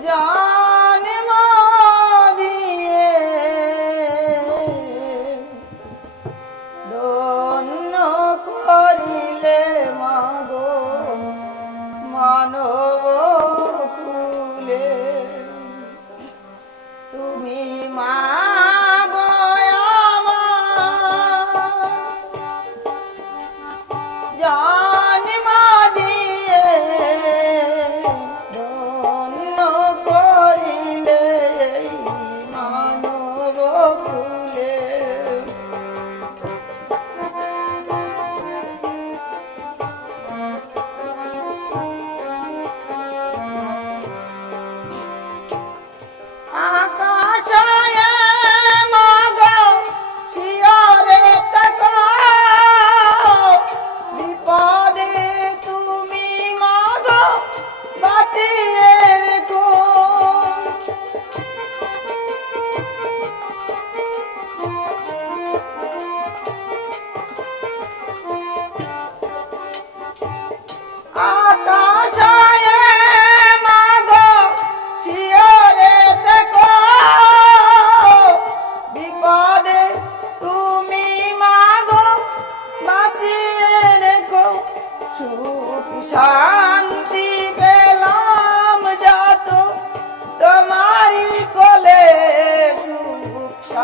睡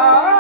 Ah.